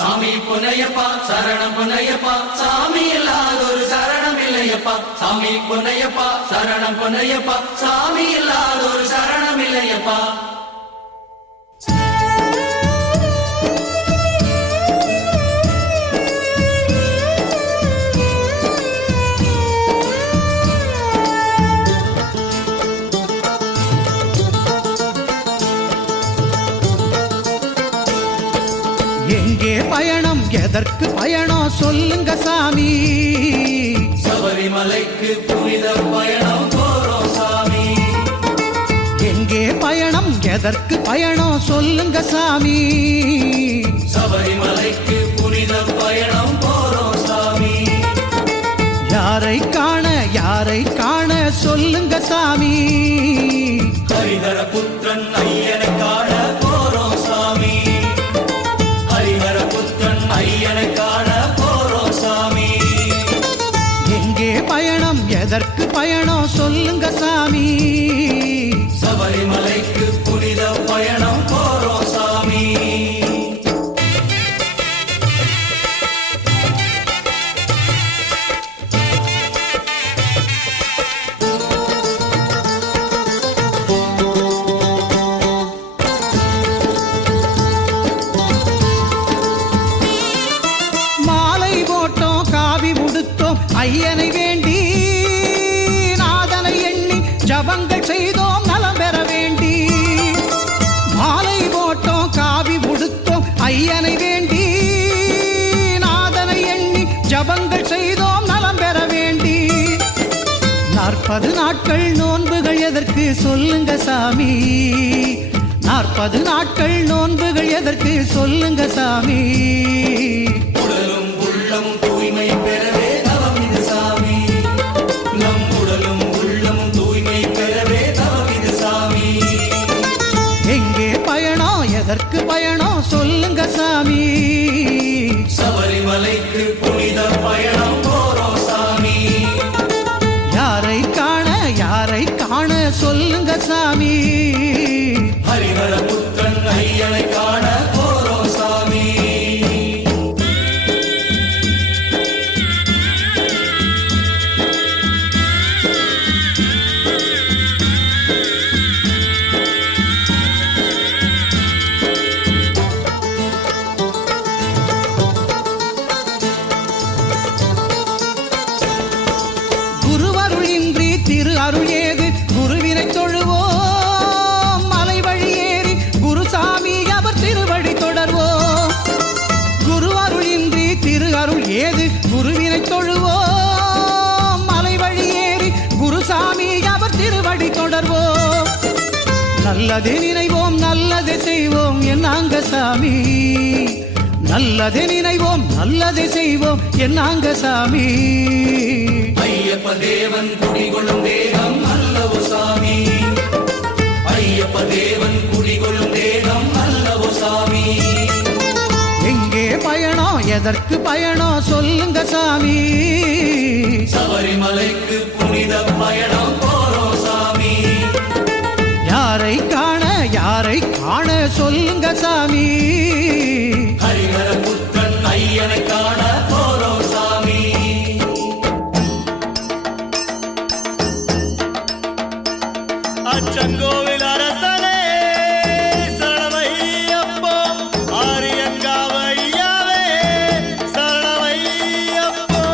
சாமி பொன்னையப்பா சரணம் பொன்னையப்பா சாமி இல்லாதொரு சரணம் இல்லையப்பா சாமி பொன்னையப்பா சரணம் பொன்னையப்பா சாமி இல்லாதொரு சரணம் இல்லையப்பா எங்கே பயணம் எதற்கு பயணம் சொல்லுங்க சாமி சபரிமலைக்கு புனித பயணம் போறோம் சாமி எங்கே பயணம் எதற்கு பயணம் சொல்லுங்க சாமி சபரிமலைக்கு புனித பயணம் போறோம் சாமி யாரை காண சொல்லுங்க சாமி ஹரிஹர புத்திரன் ஐயனை காண போறோம் சாமி ஹரிஹர புத்திரன் ஐயனை காண போறோம் சாமி எங்கே பயணம் எதற்கு பயணம் சொல்லுங்க சாமி சபரிமலைக்கு புனித பயணம் போறோம் சாமி மாலை போட்டோம் காவி உடுத்தோம் ஐயனை வேண்டி நாதனை எண்ணி ஜபங்கள் செய்தோம் நலம் பெற வேண்டி மாலை போட்டோம் காவி உடுத்தோம் ஐயனை வேண்டி நாதனை எண்ணி ஜபங்கள் செய்தோம் நலம் பெற வேண்டி 40 நாட்கள் நோன்புகள் எதற்கு சொல்லுங்க சாமி 40 நாட்கள் நோன்புகள் எதற்கு சொல்லுங்க சாமி உடலும் உள்ளமும் தூய்மை பெறவே தவம் இது சாமி நம் உடலும் உள்ளமும் தூய்மை பெறவே தவம் இது சாமி எங்கே பயணம் எதற்கு பயணம் சொல்லுங்க சாமி சபரிமலைக்கு புனித பயணம் போறோம் சாமி யாரை காண சொல்லுங்க சாமி ஹரிஹர புத்திரன் ஐயனை காண போறோம் சாமி குருவருள் இன்றி திரு அருள் ஏது குருவினை தொழுவோம் மலை வழி ஏறி குருசாமி அவர் திருவடி தொடர்வோம் குருவருள் இன்றி திரு அருள் ஏது குருவினை தொழுவோம் மலை வழி ஏறி குருசாமி அவர் திருவடி தொடர்வோம் நல்லது நினைவோம் நல்லது செய்வோம் என்னாங்க சாமி நல்லது நினைவோம் நல்லது செய்வோம் என்னாங்க சாமி ஐயப்ப தேவன் குடிகொள்ளும் தேகம் அல்லவோ சாமி ஐயப்ப தேவன் குடிகொள்ளும் தேகம் அல்லவோ சாமி எங்கே பயணம் எதற்கு பயணம் சொல்லுங்க சாமி சபரிமலைக்கு புனித பயணம் போறோம் சாமி யாரை காண சொல்லுங்க சாமி ஹரிஹர புத்திரன் ஐயனை காண போறோம் சாமி அச்சங்கோவில் அரசனே சரணமையப்போ ஆரியங்காவையாவே சரணமையப்போ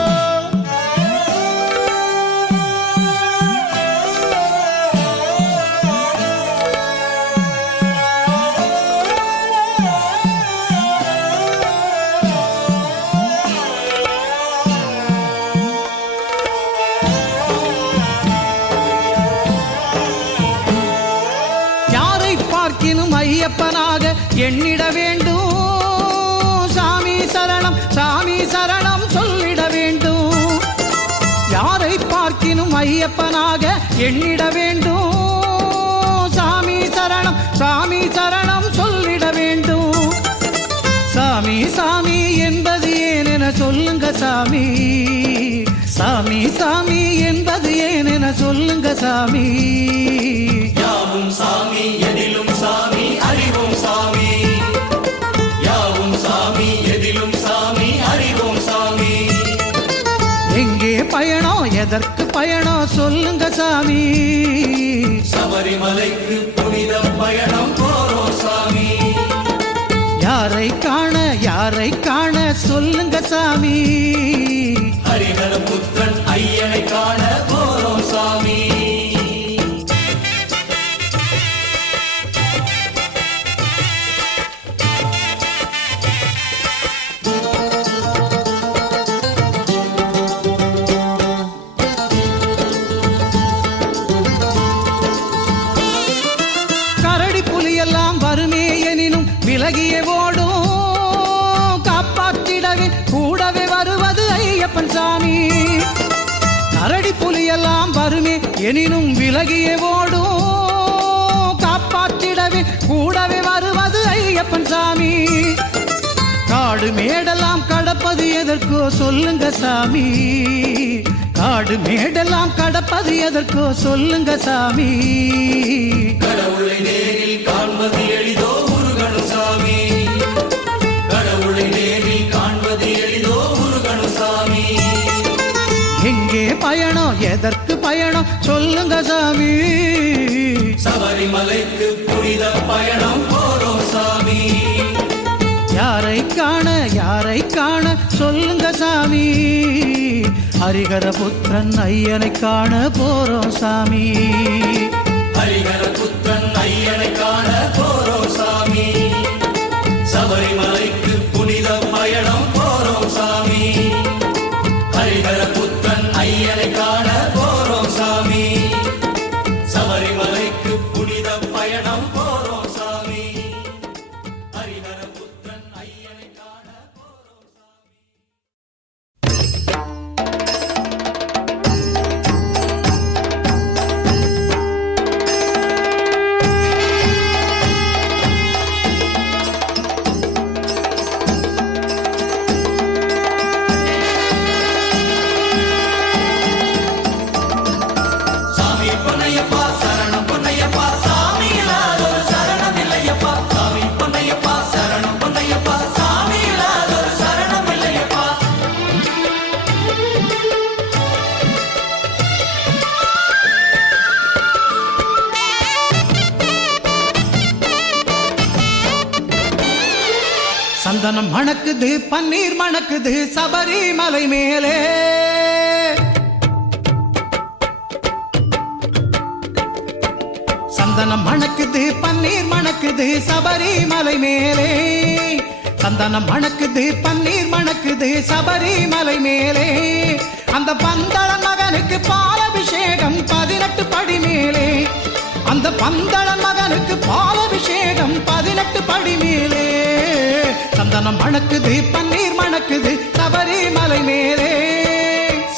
யாரை பார்க்கினும் ஐயப்பனாக எண்ணிட வேண்டும் சாமி சரணம் சொல்லிட வேண்டும் யாரை பார்க்கினும் ஐயப்பனாக எண்ணிட வேண்டும் சாமி சரணம் சொல்லிட வேண்டும் சாமி என்பது ஏன் என சொல்லுங்க சாமி சாமி என்பது ஏன் என சொல்லுங்க சாமி யாவும் சாமி எதிலும் சாமி அறிவும் சாமி யாவும் அறிவோம் சாமி எதிலும் சாமி அறிவோம் சாமி. எங்கே பயணம் எதற்கு பயணம் சொல்லுங்க சாமி. சபரிமலைக்கு புனித பயணம் போறோம் சாமி. யாரை காண சொல்லுங்க சாமி. ஹரிஹர புத்திரன் ஐயனை காண போறோம் சாமி. கரடி புலியெல்லாம் வருமே எனினும் விலகியே ஓடும், காப்பாற்றிடவே கூடவே வருவது ஐயப்பன் சாமி. கரடி புலியெல்லாம் வருமே எனினும் விலகியே ஓடும், காப்பாற்றிடவே கூடவே வருவது ஐயப்பன் சாமி. காடு மேடெல்லாம் கடப்பது எதற்கோ சொல்லுங்க சாமி. காடு மேடெல்லாம் கடப்பது எதற்கோ சொல்லுங்க சாமி. கடவுளை நேரில் காண்பது எளிதோ முருகனு சாமி. கடவுளை நேரில் காண்பது எளிதோ முருகனு சாமி. எங்கே பயணம் எதற்கு பயணம் சொல்லுங்க சாமி. சபரிமலைக்கு புனித பயணம் போறோம் சாமி. யாரை காண சொல்லுங்க சாமி. ஹரிஹர புத்திரன் ஐயனை காண போறோம் சாமி. ஹரிஹர புத்திரன் ஐயனை காண போறோம் சாமி. சபரிமலைக்கு புனித பயணம் போறோம் சாமி. ஹரிஹர புத்திரன் ஐயனை காண போறோம் சாமி. சபரிமலைக்கு புனித பயணம் போறோம் சாமி. ஹரிஹர புத்திரன் ஐயனை காண போறோம் சாமி. சாமி பொன்னையப்பா சரணம் பொன்னையப்பா சாமி இல்லாதொரு சரணம் இல்லையப்பா. சாமி பொன்னையப்பா சரணம் பொன்னையப்பா சாமி இல்லாதொரு சரணம் இல்லையப்பா. சந்தனம் மணக்குது பன்னீர் மணக்குது சபரிமலை மேலே. சந்தனம் மணக்குது பன்னீர் மணக்குது சபரிமலை மேலே. சந்தனம் மணக்குது பன்னீர் மணக்குது சபரிமலை மேலே. அந்த பந்தள மகனுக்கு பாலபிஷேகம் 18 படி மேலே. அந்த பந்தள மகனுக்கு பாலபிஷேகம் 18 படி மேலே. சந்தனம் மணக்குது பன்னீர் மணக்குது சபரிமலை மேலே.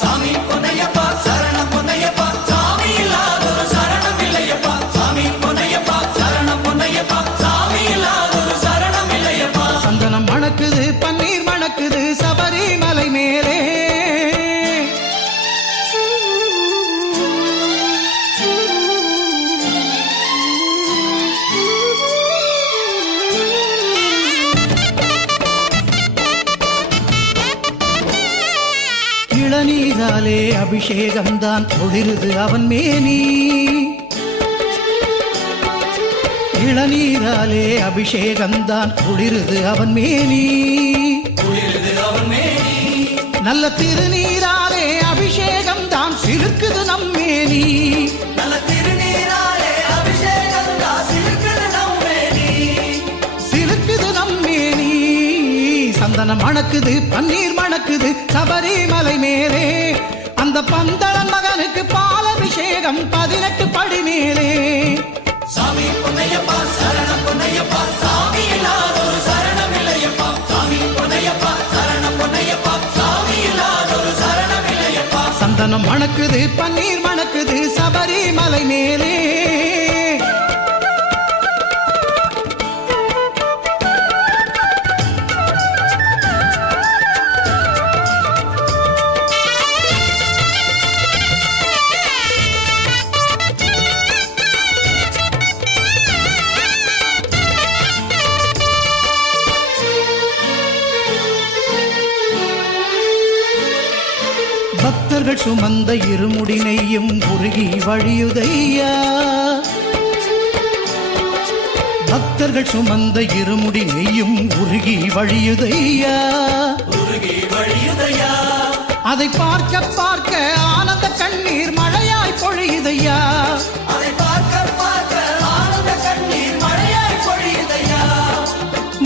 சாமி பொன்னையப்பா சரணம் பொன்னையப்பா சாமி இல்லாதொரு சரணம் இல்லையப்பா. சாமி பொன்னையப்பா சரணம் பொன்னையப்பா சாமி இல்லாதொரு சரணம் இல்லையப்பா. சந்தனம் மணக்குது பன்னீர் மணக்குது சபரிமலை மேலே. இளநீராலே அபிஷேகம்தான் குளிருது அவன் மேனி. இளநீராலே அபிஷேகம்தான் குளிருது அவன் மேனி. குளிருது அவன் மேனி. நல்ல திருநீராலே அபிஷேகம்தான் சிலுக்குது நம்மேனி. நல்ல திருநீராலே அபிஷேகம் சிலுக்குது நம்மேனி. சிலுக்குது நம்மேனி. சந்தனம் மணக்குது பன்னீர் மணக்குது சபரிமலை மேலே. அந்த பந்தளன் மகனுக்கு பாலபிஷேகம் 18 படி மேலே. சாமி பொன்னையப்பா சரணம் பொன்னையப்பா சாமி இல்லாதொரு சரணம் இல்லையப்பா. சாமி பொன்னையப்பா சரணம் பொன்னையப்பா சாமி இல்லாதொரு சரணம் இல்லையப்பா. சந்தனம் மணக்குது பன்னீர் மணக்குது சபரிமலை மேலே. பக்தர்கள் சுமந்த இருமுடி நெய்யும் உருகி வழியுதையா. பக்தர்கள் சுமந்த இருமுடி நெய்யும் உருகி வழியுதையா. அதை பார்க்க பார்க்க ஆனந்த கண்ணீர் மழையாய் பொழியுதையா. அதை பார்க்க பார்க்க ஆனந்த கண்ணீர் மழையாய் பொழியுதையா.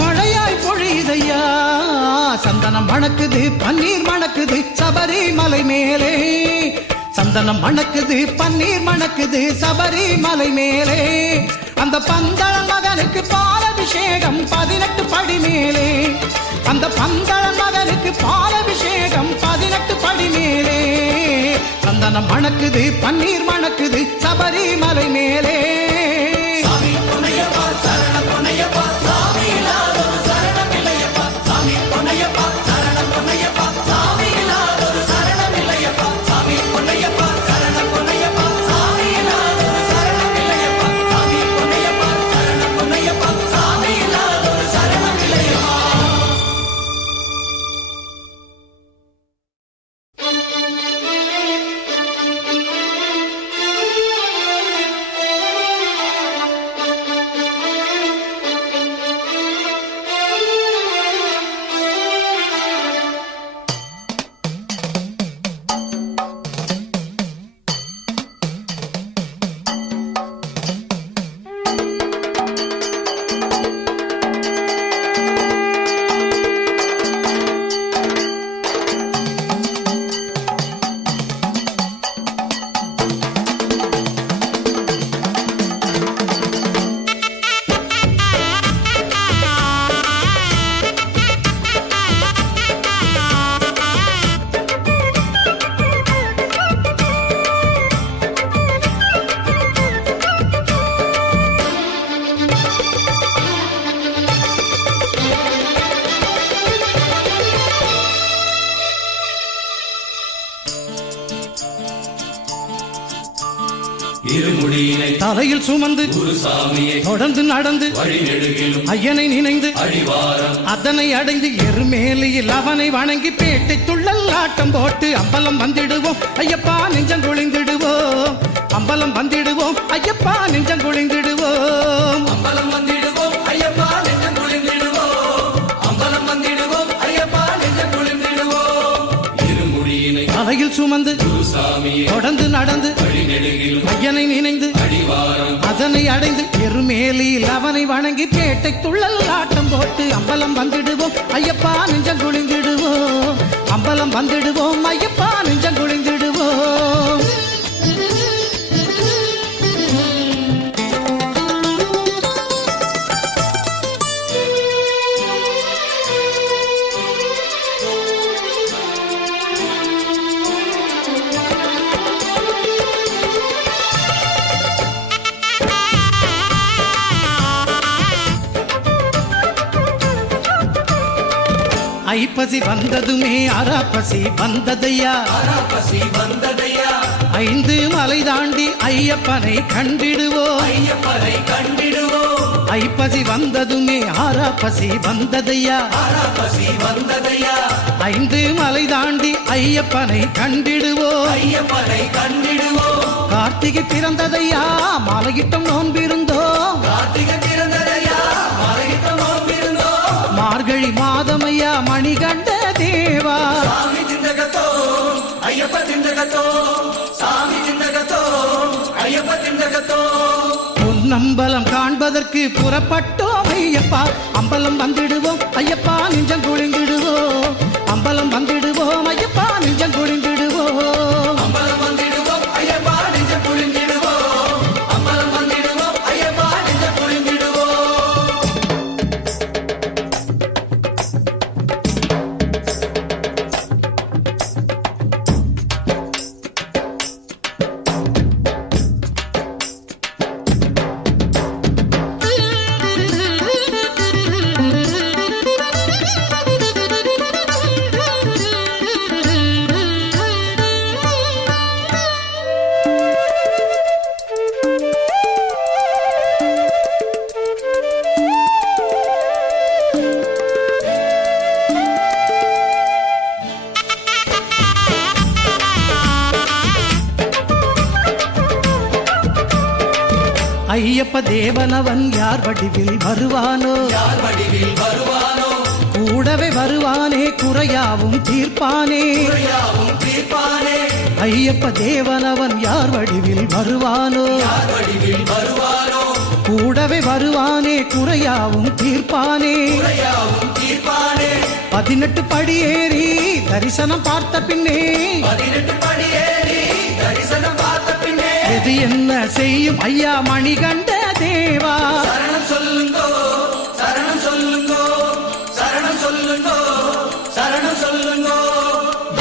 மழையாய் பொழியுதையா. சந்தனம் மணக்குது பன்னீர் மணக்குது சபரிமலை மேலே. சந்தனம் மணக்குது பன்னீர் மணக்குது சபரிமலை மேலே. அந்த பந்தள மகனுக்கு பாலபிஷேகம் 18 படி மேலே. அந்த பந்தள மகனுக்கு பாலபிஷேகம் 18 படி மேலே. சந்தனம் மணக்குது பன்னீர் மணக்குது சபரிமலை மேலே. சாமி பொன்னையப்பா சரணம் பொன்னையப்பா சாமி இல்லாதொரு சரணம் இல்லையப்பா. சாமி பொன்னையப்பா சரணம் பொன்னையப்பா சாமி இல்லாதொரு சரணம் இல்லையப்பா. சாமி பொன்னையப்பா சரணம் பொன்னையப்பா சாமி இல்லாதொரு சரணம் இல்லையப்பா. சாமி பொன்னையப்பா சரணம் பொன்னையப்பா சாமி இல்லாதொரு சரணம் இல்லையப்பா. இருமுடியினை தலையில் சுமந்து குருசாமியை தொடர்ந்து நடந்து வழி நெடுகிலும் ஐயனை நினைந்து அடிவாரம் அதனை அடைந்து எருமேலியில் அவனை வணங்கி பேட்டை துள்ளல் ஆட்டம் போட்டு அம்பலம் வந்திடுவோம் ஐயப்பா நெஞ்சம் குளிந்திடுவோம். அம்பலம் வந்திடுவோம் ஐயப்பா நெஞ்சம் குளிந்திடுவோம். அம்பலம் வந்திடுவோம் ஐயப்பா நெஞ்சம் குளிர்ந்திடுவோம். அம்பலம் வந்திடுவோம் ஐயப்பா நெஞ்சம் குளிர்ந்திடுவோம். இருமுடியினை தலையில் சுமந்து குருசாமியை தொடர்ந்து நடந்து வழி நெடுகிலும் ஐயனை நினைந்து அடிவாரம் அதனை அடைந்து எருமேலியில் அவனை வணங்கி பேட்டை துள்ளல் ஆட்டம் போட்டு அம்பலம் வந்திடுவோம் ஐயப்பா நெஞ்சம் குளிந்திடுவோம். அம்பலம் வந்திடுவோம் ஐயப்பா நெஞ்சம் குளிந்திடுவோம். ஐப்பசி வந்ததுமே அராப்பசி வந்ததையா. பசி வந்ததையா. 5 மலை தாண்டி ஐயப்பனை கண்டிடுவோம். ஐயப்பனை கண்டிடுவோம். ஐப்பசி வந்ததுமே அராப்பசி வந்ததையா. பசி வந்ததையா. 5 மலை தாண்டி ஐயப்பனை கண்டிடுவோம். ஐயப்பனை கண்டிடுவோம். கார்த்திகை பிறந்ததையா மாலையிட்டம் நோன்பிருந்தோம். கார்த்திகை பிறந்ததையா மறைகிட்ட நோம்பிருந்தோம். மார்கழி மாதமையா மணிகண்ட தேவா. சாமி திண்டகத்தோ ஐயப்ப திண்டகத்தோ. சாமி திண்டகத்தோ ஐயப்ப திண்டகத்தோ. பொன்னம்பலம் காண்பதற்கு புறப்பட்டோம் ஐயப்பா. அம்பலம் வந்திடுவோம் ஐயப்பா நெஞ்சம் குளிந்திடுவோம். அம்பலம் வந்திடுவோம் ஐயப்பா நெஞ்சம் குளிந்திடுவோம். அம்பலம் வந்திடுவோம் ஐயப்பா நெஞ்சம் குளிர்ந்திடுவோம். அம்பலம் வந்திடுவோம் ஐயப்பா நெஞ்சம் குளிர்ந்திடுவோம். ஐயப்ப தேவனவன் யார் வடிவில் வருவானோ, யார் வடிவில் வருவானோ, கூடவே வருவானே குறையாவும் தீர்ப்பானே, குறையாவும் தீர்ப்பானே. ஐயப்ப தேவனவன் யார் வடிவில் வருவானோ, யார் வடிவில் வருவானோ, கூடவே வருவானே குறையாவும் தீர்ப்பானே, குறையாவும் தீர்ப்பானே. 18 படியேறி தரிசனம் பார்த்த பின்னே, 18 படியேறி தரிசனம் பார்த்த பின்னே, எது என்ன செய்யும் ஐயா மணிகண்ட தேவா, சரணம் சொல்லுங்கோ, சரணம் சொல்லுங்கோ, சரணம் சொல்லுங்கோ, சரணம் சொல்லுங்கோ.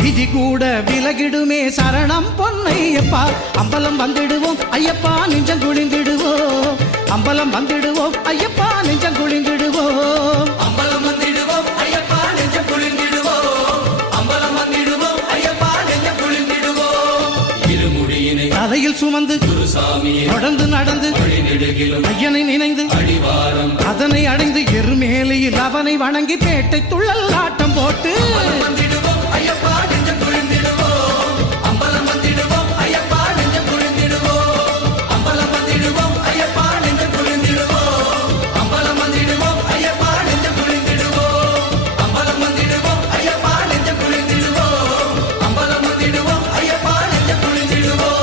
விதி கூட விலகிடுமே சரணம் பொன்னையப்பா, அம்பலம் வந்திடுவோம் ஐயப்பா நெஞ்சம் குளிந்திடுவோம், அம்பலம் வந்திடுவோம் ஐயப்பா நெஞ்சம் குளிந்திடுவோம். அம்பலம் வந்திடுவோம் ஐயப்பா நெஞ்சம் குளிர்ந்திடுவோம், அம்பலம் வந்திடுவோம் ஐயப்பா நெஞ்சம் குளிர்ந்திடுவோம். இருமுடியினை தலையில் சுமந்து குருசாமியை தொடர்ந்து நடந்து வழி நெடுகிலும் ஐயனை நினைந்து அடிவாரம் அதனை அடைந்து எருமேலியில் அவனை வணங்கி பேட்டை துள்ளல் ஆட்டம் போட்டு, அம்பலம் வந்திடுவோம் ஐயப்பா நெஞ்சம் குளிர்ந்திடுவோம், அம்பலம் வந்திடுவோம் ஐயப்பா நெஞ்சம் குளிர்ந்திடுவோம், அம்பலம் வந்திடுவோம் ஐயப்பா நெஞ்சம் குளிர்ந்திடுவோம், அம்பலம் வந்திடுவோம் ஐயப்பா நெஞ்சம் குளிர்ந்திடுவோம், அம்பலம் வந்திடுவோம் ஐயப்பா நெஞ்சம் குளிர்ந்திடுவோம், அம்பலம் வந்திடுவோம் ஐயப்பா நெஞ்சம் குளிர்ந்திடுவோம்.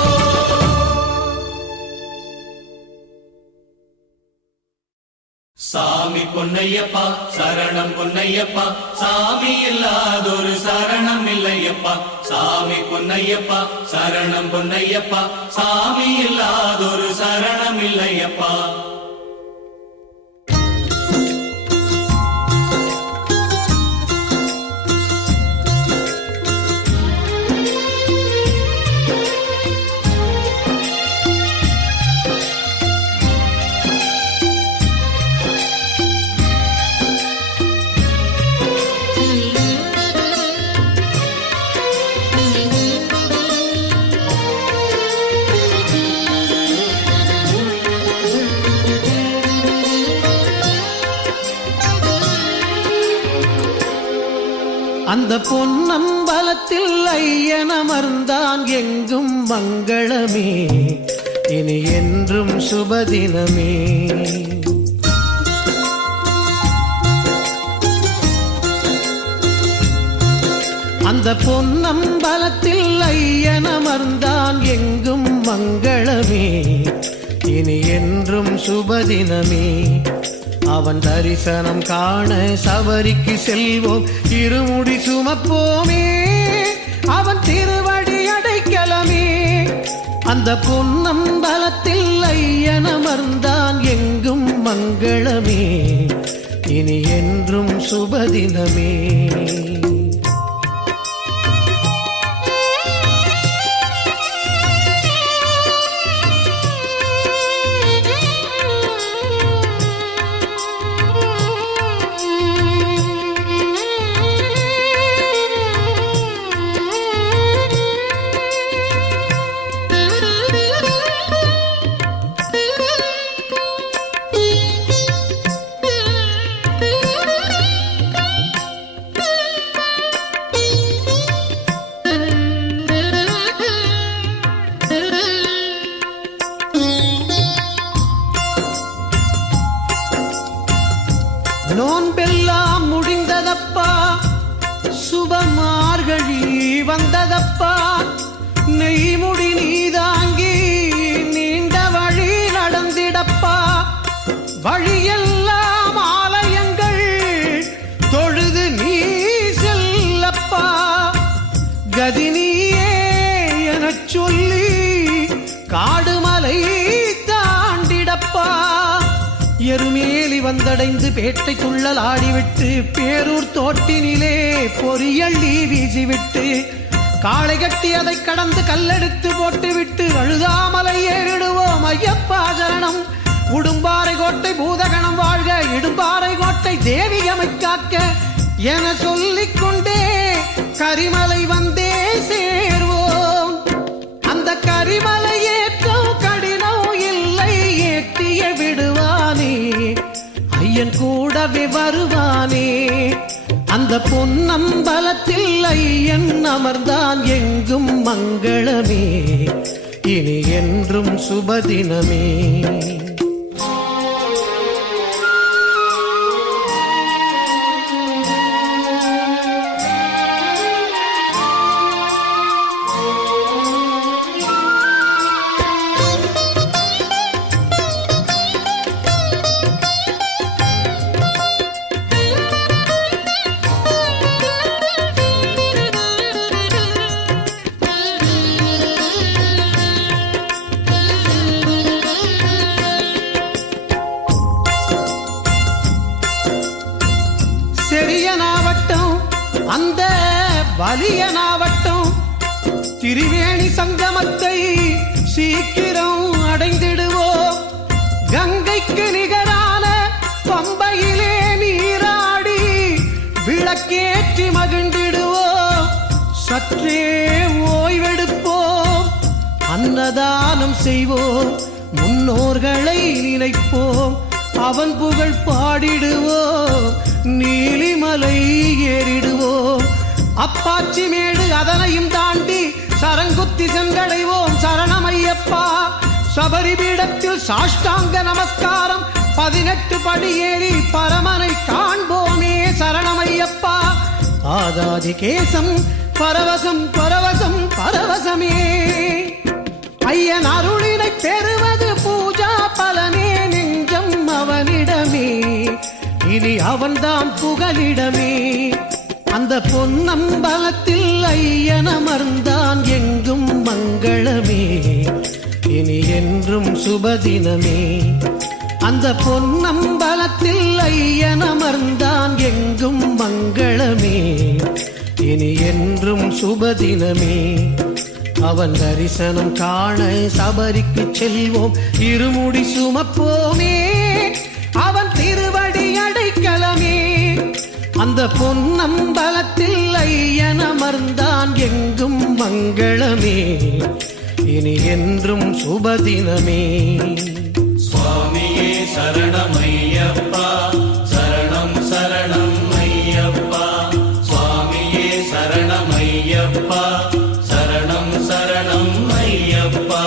சாமி பொன்னையப்பா சரணம் பொன்னையப்பா, சாமி இல்லாதொரு சரணம் இல்லையப்பா, சாமி பொன்னையப்பா சரணம் பொன்னையப்பா, சாமி இல்லாதொரு சரணம் இல்லையப்பா. அந்த பொன்னம்பலத்தில் ஐயன் அமர்ந்தான் எங்கும் மங்களமே, இனி என்றும் சுபதினமே. அந்த பொன்னம்பலத்தில் ஐயன் அமர்ந்தான் எங்கும் மங்களமே, இனி என்றும் சுபதினமே. அவன் தரிசனம் காண சபரிக்கு செல்வோம், இருமுடி சுமப்போமே அவன் திருவடி அடைக்கலமே. அந்த பொன்னம்பலத்தில் ஐயன் அமர்ந்தான் எங்கும் மங்களமே, இனி என்றும் சுபதினமே. நோன்பெல்லாம் முடிந்ததப்பா, சுபமார்கழி வந்ததப்பா, நெய்முடி நீதாங்கி நீண்ட வழி நடந்திடப்பா. வழியெல்லாம் ஆலயங்கள் தொழுது நீ செல்லப்பா, கதினியே எனச் சொல்லி காடுமலை தாண்டிடப்பா. எருமேலி வந்தடைந்து பேட்டை துள்ளல் ஆடிவிட்டு, பேரூர் தோட்டினிலே பொரியள்ளி வீசிவிட்டு, காளை கட்டி அதை கடந்து கல்லெடுத்து போட்டுவிட்டு, அழுதாமலை ஏறிடுவோம் ஐயப்பா சரணம். உடும்பாறை கோட்டை பூதகணம் வாழ்க, இடும்பாறை கோட்டை தேவி அமைக்காக்க என சொல்லிக் கொண்டே கரிமலை வந்தே சேர்வோம். அந்த கரிமலை ஏற்றம் கடினம் இல்லை, ஏற்றிய விடுவானே ஐயன் கூடவே வருவானே. அந்த பொன்னம்பலத்தில் ஐயன் அமர்ந்தான் எங்கும் மங்களமே, இனி என்றும் சுபதினமே. அந்த வலியனாவட்டம் திரிவேணி சங்கமத்தை சீக்கிரம் அடைந்திடுவோம். கங்கைக்கு நிகரான பம்பையிலே நீராடி விளக்கேற்றி மகிழ்ந்திடுவோம். சற்றே ஓய்வெடுப்போம், அன்னதானம் செய்வோம், முன்னோர்களை நினைப்போம், அவன் புகழ் பாடிடுவோம், நீலிமலை ஏறிடுவோம். அப்பாச்சி மேடு அதனையும் தாண்டி சரங்குத்தி சென்றடைவோம். சரணமையப்பா. சபரிபீடத்தில் சாஷ்டாங்க நமஸ்காரம் 18 படி ஏறி பரமனை காண்போமே. சரணமையப்பா. ஆதாதி கேசம் பரவசம் பரவசம் பரவசமே. ஐயன் அருளினை பெறுவது பூஜா பலனே. நெஞ்சம் அவனிடமே, இனி அவன்தான் புகலிடமே. அந்த பொன்னம்பலத்தில் ஐயன் அமர்ந்தான், எங்கும் மங்களமே, இனி என்றும் சுபதினமே. அந்த பொன்னம்பலத்தில் ஐயன் அமர்ந்தான், எங்கும் மங்களமே, இனி என்றும் சுபதினமே. அவன் தரிசனம் காண சபரிக்கு செல்வோம், இருமுடி சுமப்போமே, அவன் திருவடி அடைக்கலமே. அந்த பொன்னம்பலத்தில் ஐயன் அமர்ந்தான், எங்கும் மங்களமே, இனி என்றும் சுபதினமே. சுவாமியே சரணமையப்பா, சரணம் சரணம் ஐயப்பா. சுவாமியே சரணமையப்பா, சரணம் சரணம் ஐயப்பா.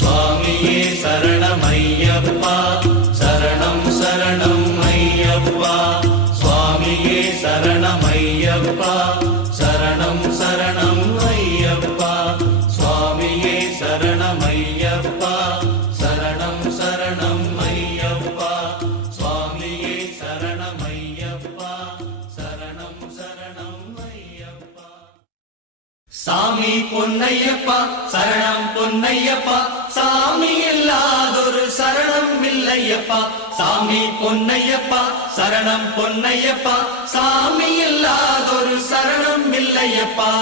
சுவாமியே சரணமையப்பா, சரணம் சரணம் ஐயப்பா. சுவாமியே சரணமையப்பா, சரணம் சரணம் ஐயப்பா. சுவாமியே சரணமையப்பா, சரணம் சரணம் ஐயப்பா. சுவாமியே சரணமையப்பா, சரணம் சரணம் ஐயப்பா. சாமி பொன்னையப்பா, சரணம் பொன்னையப்பா. சாமி இல்லாதொரு சரணம் இல்லையப்பா. சாமி பொன்னையப்பா, சரணம் பொன்னையப்பா. சாமி இல்லாதொரு சரணம் இல்லையப்பா.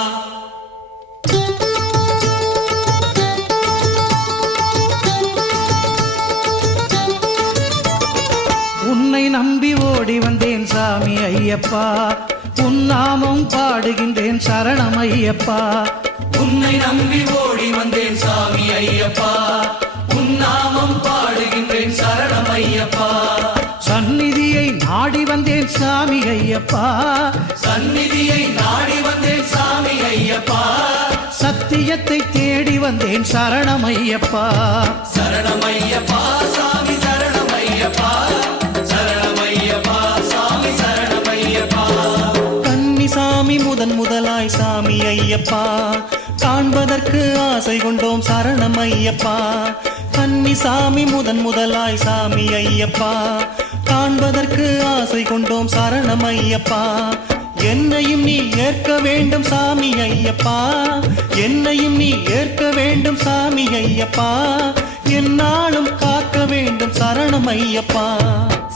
உன்னை நம்பி ஓடி வந்தேன் சாமி ஐயப்பா, உன் நாமம் பாடுகின்றேன் சரணம் ஐயப்பா. உன்னை நம்பி ஓடி வந்தேன் சாமி ஐயப்பா, உன் நாமம் பாடுகின்றேன் சரணம் ஐயப்பா. சந்நிதியை நாடி வந்தேன் சாமி ஐயப்பா, சந்நிதியை நாடி வந்தேன் சாமி ஐயப்பா. சத்தியத்தை தேடி வந்தேன் சரணம் ஐயப்பா. சரணம் ஐயப்பா சாமி சரணம் ஐயப்பா. சரணம் ஐயப்பா சாமி சரணம் ஐயப்பா. கன்னிசாமி முதலாய் சாமி ஐயப்பா, காண்பதற்கு ஆசை கொண்டோம் சரணம் ஐயப்பா. கன்னிசாமி முதலாய் சாமி ஐயப்பா, காண்பதற்கு ஆசை கொண்டோம் சரணம் ஐயப்பா. என்னையும் நீ ஏற்க வேண்டும் சாமி ஐயப்பா, என்னையும் நீ ஏற்க வேண்டும் சாமி ஐயப்பா. என்னாலும் காக்க வேண்டும் சரணம் ஐயப்பா.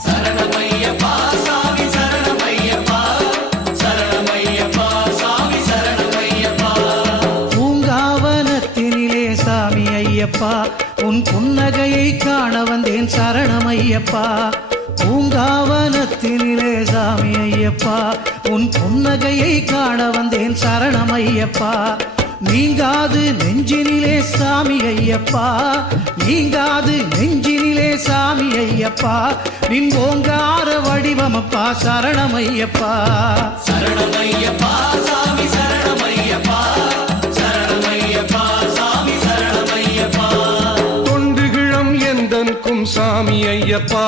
சரணம் ஐயப்பா சாமி சரணம் ஐயப்பா. சரணம் ஐயப்பா சாமி சரணம் ஐயப்பா. பூங்காவனத்தினிலே சாமி ஐயப்பா, உன் புன்னகையை காண வந்தேன் சரணம் ஐயப்பா. பூங்காவனத்தினிலே சாமி ஐயப்பா, உன் புன்னகையை காண வந்தேன் சரணம் ஐயப்பா. நீங்காது நெஞ்சினிலே சாமி ஐயப்பா, நீங்காது நெஞ்சினிலே சாமி ஐயப்பா. நின் ஓங்கார வடிவமப்பா சரணம் ஐயப்பா. சரணம் ஐயப்பா சாமி சரணம் ஐயப்பா. சரணம் ஐயப்பா சாமி சரணம் ஐயப்பா. தொண்டுகிழம் எந்தனுக்கும் சாமி ஐயப்பா,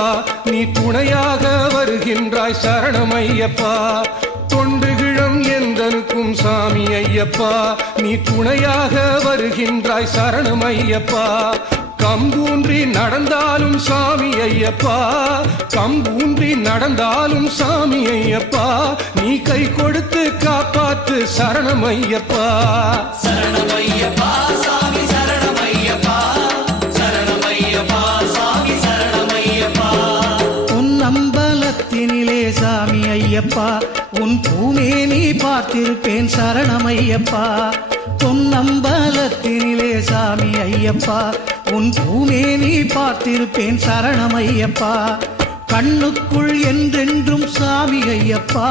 நீ துணையாக வருகின்றாய் சரணம் ஐயப்பா. தொண்டுகிழம் எந்தனுக்கும் சாமி ஐயப்பா, நீ துணையாக வருகின்றாய் சரணம் ஐயப்பா. கம்பூன்றி நடந்தாலும் சாமி ஐயப்பா, கம்பூன்றி நடந்தாலும் சாமி ஐயப்பா. நீ கை கொடுத்து காப்பாற்று சரணம் ஐயப்பா. சரணம் ஐயப்பா சாமி சரணம் ஐயப்பா. சரணம் ஐயப்பா சாமி சரணம் ஐயப்பா. உன் அம்பலத்தினிலே சாமி ஐயப்பா, உன் உன் பூமேனி பார்த்திருப்பேன் சரணமையப்பா பொன்னம்பலத்தினிலே சாமி ஐயப்பா உன் பூமேனி பார்த்திருப்பேன் சரணமையப்பா கண்ணுக்குள் என்றென்றும் சாமி ஐயப்பா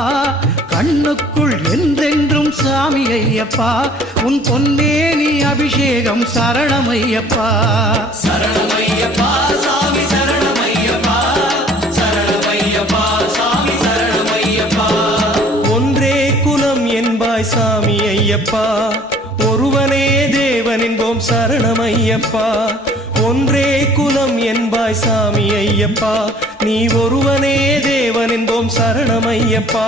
கண்ணுக்குள் என்றென்றும் சாமி ஐயப்பா உன் பொன்னேனி அபிஷேகம் சரணமையப்பா சரணமையப்பா சாமி சரணமையப்பா சரணமையப்பா சாமி சரணமையப்பா ஒன்றே குலம் என்பாய் சாமி ஐயப்பா ஒருவனே தேவன் என்போம் சரணமையப்பா ஒன்றே குலம் என்பாய் சாமி ஐயப்பா நீ ஒருவனே தேவன் என்போம் சரணமையப்பா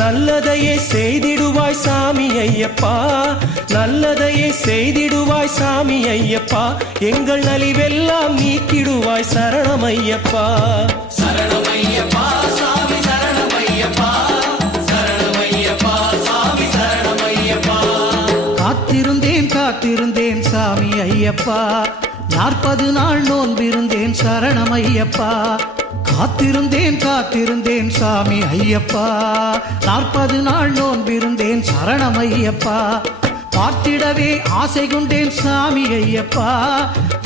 நல்லதையே செய்திடுவாய் சாமி ஐயப்பா நல்லதையே செய்திடுவாய் சாமி ஐயப்பா எங்கள் நலிவெல்லாம் நீக்கிடுவாய் சரணமையப்பா சரணமையப்பா சாமி சரணமையப்பா சரணமையப்பா சாமி சரணமையப்பா காத்திருந்தேன் காத்திருந்தேன் சாமி ஐயப்பா 40 நாள் நோன்பிருந்தேன் சரணமையப்பா காத்திருந்தேன் காத்திருந்தேன் சாமி ஐயப்பா 40 நாள் நோன்பிருந்தேன் சரணமையப்பா பார்த்திடவே ஆசை கொண்டேன் சாமி ஐயப்பா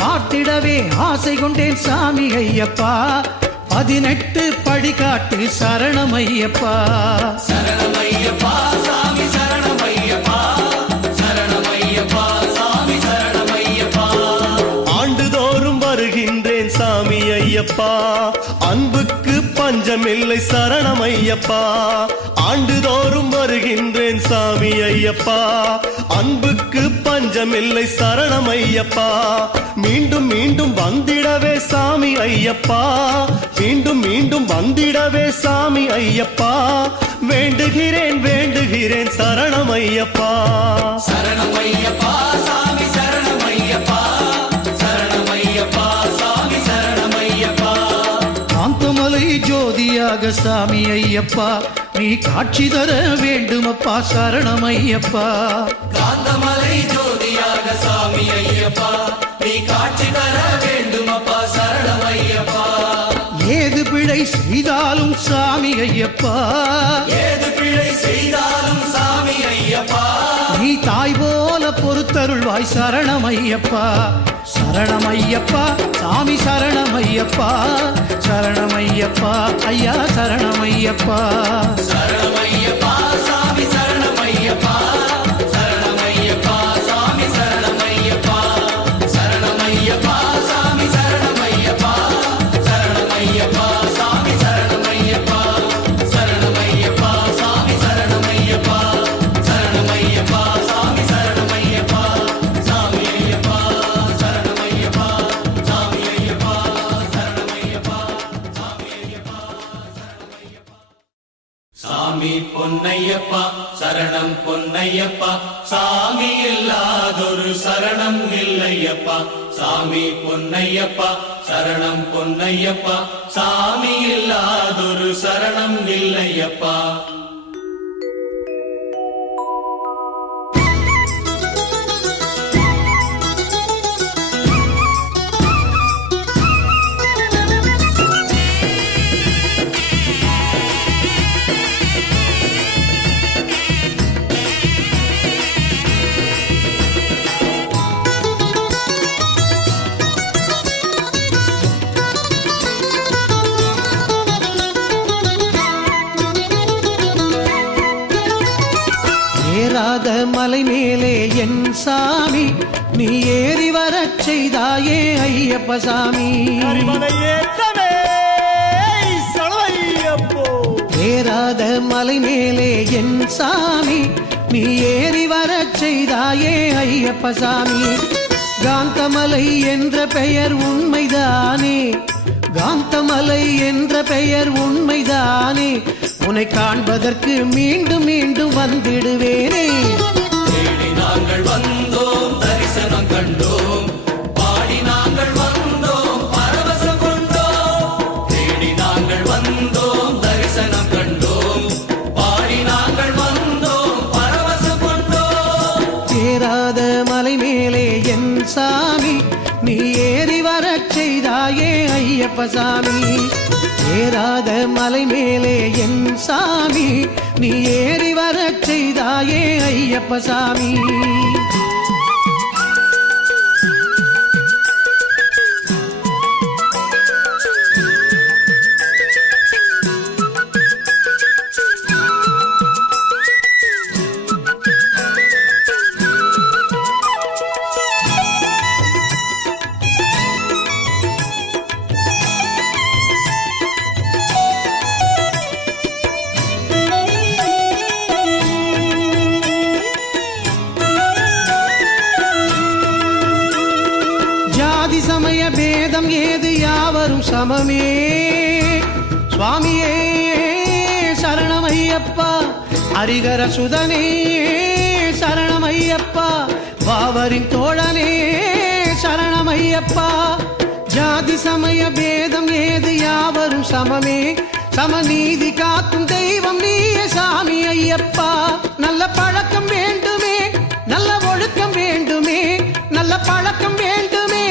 பார்த்திடவே ஆசை கொண்டேன் சாமி ஐயப்பா 18 படிகாட்டு சரணமையப்பா சரணமையப்பா சாமி சரணமையப்பா சரணமையப்பா சாமி சரணமையப்பா ஆண்டுதோறும் வருகின்றேன் சாமி ஐயப்பா அன்புக்கு பஞ்சமில்லை சரணமையப்பா ஆண்டுதோறும் வருகின்றேன் சாமி ஐயப்பா அன்புக்கு பஞ்சமில்லை சரணமையப்பா மீண்டும் மீண்டும் வந்திடவே சாமி ஐயப்பா மீண்டும் மீண்டும் வந்திடவே சாமி ஐயப்பா வேண்டுகிறேன் வேண்டுகிறேன் சரணமையப்பா சரணமையப்பா சாமி சரணமையப்பா சரணமையப்பா சாமி சரணமையப்பா காந்தமலை ஜோதியாக சாமி ஐயப்பா நீ காட்சி தர வேண்டுமப்பா சரணமையப்பா காந்தமலை ஜோதியாக சாமி ஐயப்பா நீ காட்சி தர வேண்டுமப்பா சரணமையப்பா ஏது பிழை செய்தாலும் சாமி ஐயப்பா ஏது பிழை செய்தாலும் சாமி ஐயப்பா நீ தாய் போல பொறுத்தருள்வாய் சரணமையப்பா சரணமையப்பா சாமி சரணமையப்பா சரணமையப்பா ஐயா சரணமையப்பா சரணமையப்பா சாமி சரணமையப்பா சரணமையப்பா சாமி சரணமையப்பா சரணமையப்பா சாமி சரணமையப்பா சரணமையப்பா சாமி சரணமையப்பா சரணமையப்பா சாமி சரணமையப்பா சரணமையப்பா சாமி சரணமையப்பா சாமி ஐயப்பா சரணமையப்பா சாமி ஐயப்பா சரணமையப்பா சாமி ஐயப்பா சரணமையப்பா சாமி பொன்னையப்பா சரணம் பொன்னையப்பா சாமி இல்லாதொரு சரணம் இல்லையப்பா சாமி பொன்னையப்பா சரணம் பொன்னையப்பா சாமி இல்லாதொரு சரணம் இல்லையப்பா ஏறாத மலை மேலே என் சாமி நீ ஏறி வரச் செய்தாயே ஐயப்ப சாமி ஏறாத மலை மேலே என் சாமி நீ ஏறி வரச் செய்தாயே ஐயப்ப சாமி காந்தமலை என்ற பெயர் உண்மைதானே காந்தமலை என்ற பெயர் உண்மைதானே உன்னை காண்பதற்கு மீண்டும் மீண்டும் வந்திடுவேனே தேடி நாங்கள் வந்தோம் தரிசனம் கண்டோம் பாடி நாங்கள் வந்தோம் பரவசம் கொண்டோம் தேடி நாங்கள் வந்தோம் தரிசனம் கண்டோம் பாடி நாங்கள் வந்தோம் பரவசம் கொண்டோம் ஏறாத மலை மேலே என் சாமி நீ ஏறி வரச் செய்தாயே ஐயா ஐயப்ப சாமி ஏறாத மலை மேலே என் சாமி நீ ஏறி வரச் செய்தாயே ஐயப்ப சாமி சமய பேதம் ஏது யாவரும் சமமே சுவாமியே சரணம் ஐயப்பா ஹரிகர சுதனே சரணம் ஐயப்பா பாவரின் தோழனே சரணம் ஐயப்பா ஜாதி சமய பேதம் ஏது யாவரும் சமமே சமநீதி காக்கும் தெய்வம் நீயே சாமி ஐயப்பா நல்ல பழக்கம் வேண்டுமே நல்ல ஒழுக்கம் வேண்டுமே நல்ல பழக்கம் வேண்டுமே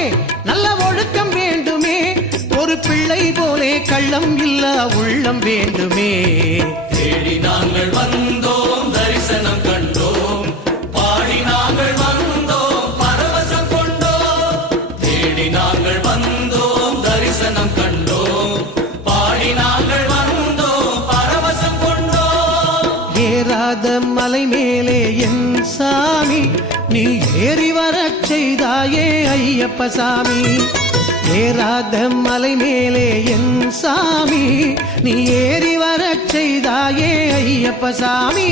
நல்ல ஒழுக்கம் வேண்டுமே ஒரு பிள்ளை போலே கள்ளம் இல்ல உள்ளம் வேண்டுமே தேடி நாங்கள் வந்தோம் தரிசனம் கண்டோம் பாடி நாங்கள் வந்தோம் பரவசம் கொண்டோம் தேடி நாங்கள் வந்தோம் தரிசனம் கண்டோம் பாடி நாங்கள் வந்தோம் பரவசம் கொண்டோம் ஏறாத மலை மேலே என் சாமி நீ ஏறி வரச் செய்தாயே ஐயப்ப சாமி ஏறாத மலை மேலே என் சாமி நீ ஏறி வரச் செய்தாயே ஐயப்ப சாமி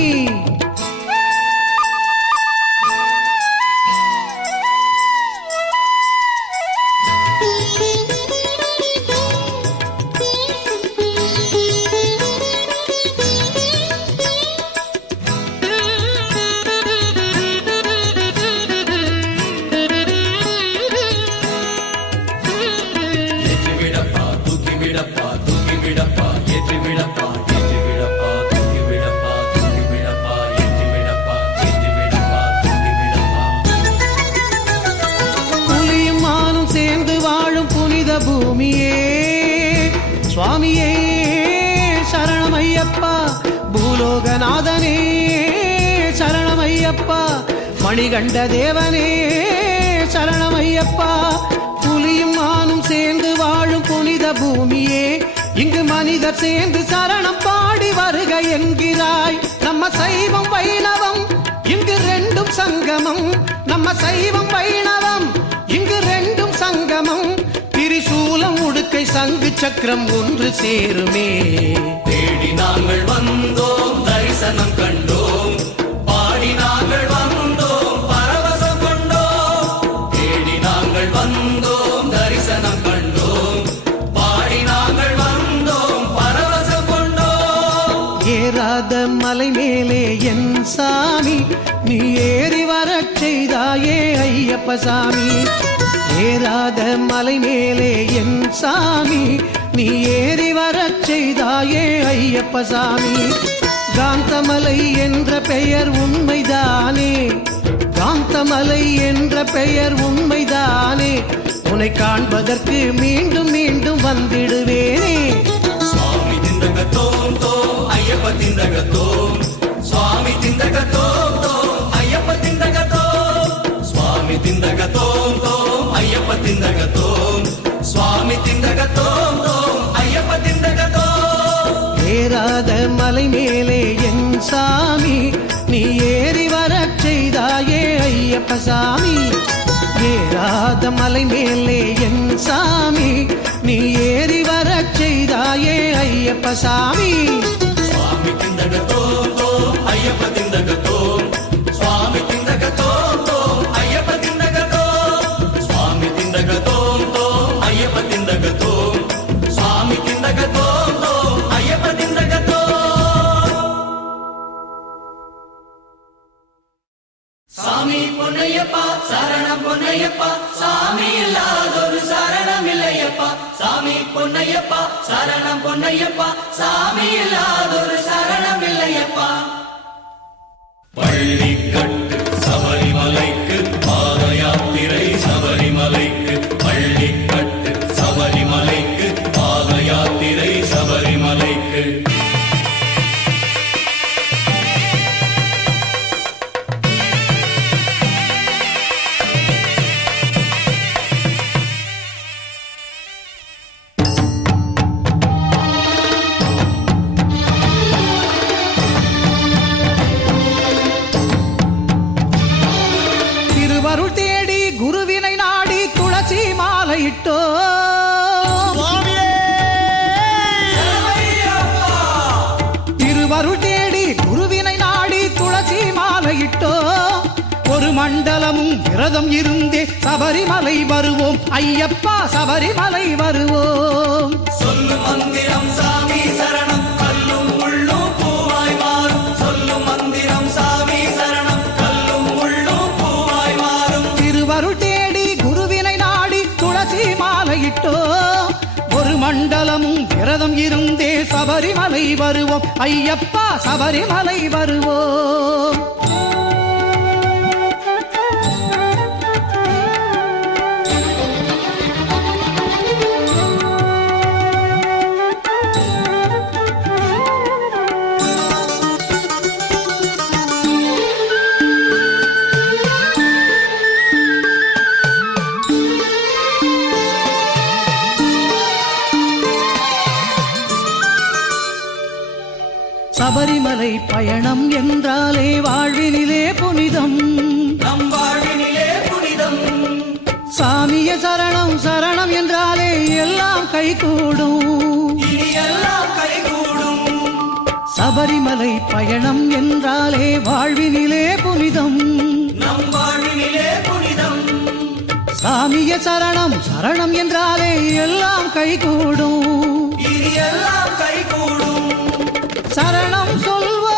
பூமியே சுவாமியே சரணம் ஐயப்பா பூலோகநாதனே சரணம் ஐயப்பா மணிகண்ட தேவனே சரணம் ஐயப்பா புலியும் மானும் சேர்ந்து வாழும் புனித பூமியே இங்கு மனிதர் சேர்ந்து சரணம் பாடி வருக என்கிறாய் நம்ம சைவம் வைணவம் இங்கு ரெண்டும் சங்கமம் நம்ம சைவம் வைணவம் இங்கு ரெண்டும் சங்கமம் திரிசூலம் உடுக்கை சங்கு சக்கரம் ஒன்று சேருமே தேடி நாங்கள் வந்தோம் தரிசனம் கண்டோம் பாடி நாங்கள் வந்தோம் பரவசம் கொண்டோம் தேடி நாங்கள் வந்தோம் தரிசனம் கண்டோம் பாடி நாங்கள் வந்தோம் பரவசம் கொண்டோம் ஏறாத மலை மேலே என் சாமி நீ ஏறி வரச் செய்தாயே ஐயப்ப சாமி ஏறாத மலை மேலே என் சாமி நீ ஏறி வரச் செய்தாயே ஐயப்ப சாமி காந்தமலை என்ற பெயர் உண்மைதானே காந்தமலை என்ற பெயர் உண்மைதானே உன்னை காண்பதற்கு மீண்டும் மீண்டும் வந்திடுவேனே சுவாமி திந்தகத்தோம் தோம் ஐயப்ப திந்தகத்தோம் சுவாமி திந்தகத்தோம் தோம் ஐயப்ப திந்தகத்தோம் சுவாமி திந்தகத்தோம் தோம் ஐயப்ப திந்தகத்தோம் சுவாமி திந்தகத்தோம் தோம் ஐயப்ப திந்தகத்தோம் ஏறாத மலை மேலே என் சாமி நீ ஏறி வரச் செய்தாயே ஐயப்ப சாமி ஏறாத மலை மேலே என் சாமி நீ ஏறி வரச் செய்தாயே ஐயப்ப சாமி சுவாமி திந்தகத்தோம் தோம் ஐயப்ப திந்தகத்தோம் சுவாமி திந்தகத்தோம் தோம் ஐயப்ப திந்தகத்தோம் சுவாமி திந்தகத்தோம் தோம் ஐயப்ப திந்தகத்தோம் சுவாமி திந்தகத்தோம் தோம் ஐயப்ப திந்தகத்தோம் சாமி பொன்னையப்பா சரணம் பொன்னையப்பா சாமி இல்லாதொரு சரணம் இல்லையப்பா சாமி பொன்னையப்பா சரணம் பொன்னையப்பா சாமி இல்லாதொரு சரணம் இல்லையப்பா பள்ளிக்கட்டு சபரிமலைக்கு பாத யாத்திரை சபரிமலைக்கு பள்ளிக்கட்டு சபரிமலைக்கு மண்டலமும் விரதம் இருந்தே சபரிமலை வருவோம் ஐயப்பா சபரிமலை வருவோம். சொல்லும் மந்திரம் சாமி சரணம் கல்லும் முள்ளும் பூவாய் மாறும். சொல்லும் மந்திரம் சாமி சரணம் கல்லும் முள்ளும் பூவாய் மாறும். திருவருள் தேடி குருவினை நாடி துளசி மாலையிட்டோ ஒரு மண்டலமும் விரதம் இருந்தே சபரிமலை வருவோம் ஐயப்பா சபரிமலை வருவோம். சபரிமலை பயணம் என்றாலே வாழ்வினிலே புனிதம். நம் வாழ்வினிலே புனிதம். சாமிய சரணம் சரணம் என்றாலே எல்லாம் கைகூடும். இனி எல்லாம் கைகூடும். சபரிமலை பயணம் என்றாலே வாழ்வினிலே புனிதம். நம் வாழ்வினிலே புனிதம். சாமிய சரணம் சரணம் என்றாலே எல்லாம் கைகூடும். இனி எல்லாம் கைகூடும். சரணம் சொல்வோ